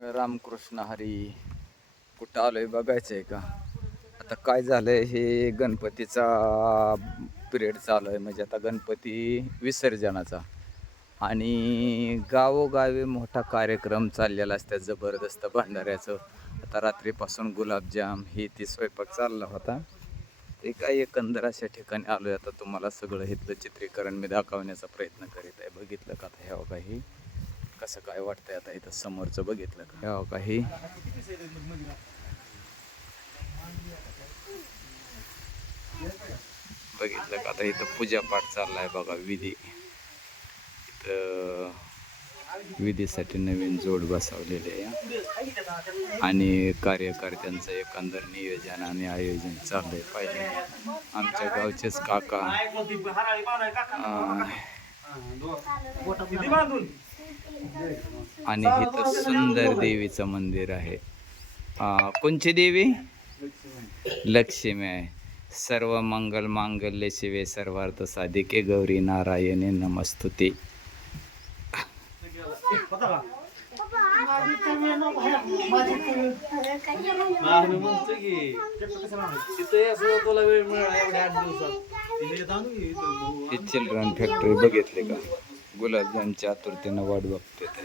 रामकृष्ण हरी कुठं आलोय बघायचं आहे का? आता काय झालंय हे गणपतीचा पिरियड चालू आहे. म्हणजे आता गणपती विसर्जनाचा. आणि गावोगावी मोठा कार्यक्रम चाललेला असतात जबरदस्त भंडाऱ्याचं. आता रात्रीपासून गुलाबजाम हे ती स्वयंपाक चालला होता. ते काय एकंदर अशा ठिकाणी आलो आहे आता तुम्हाला सगळं इथलं चित्रीकरण मी दाखवण्याचा प्रयत्न करीत आहे. बघितलं का आता ह्या काही कसं काय वाटतंय आता इथं समोरचं बघितलं का? ह्या काही. बघितलं का? आता इथं पूजापाठ चाललाय बघा विधी. इथं विधीसाठी नवीन जोड बसवलेले आहे. आणि कार्यकर्त्यांचं एकंदर नियोजन आणि आयोजन चाललंय. पाहिजे आमच्या गावचेच काका आणि इथं सुंदर देवीचं मंदिर आहे. कोणची देवी? लक्ष्मी आहे. सर्व मंगल मांगल्य शिवे सर्वार्थ साधिके गौरी नारायणे नमस्तुते. आम्ही म्हणतो की तिथे असं तुला वेळ मिळाला एवढ्या आठ दिवसात. हे चिल्ड्रन फॅक्टरी बघितले का? गुलाबजामच्या आतुरतेनं वाट बघते ते.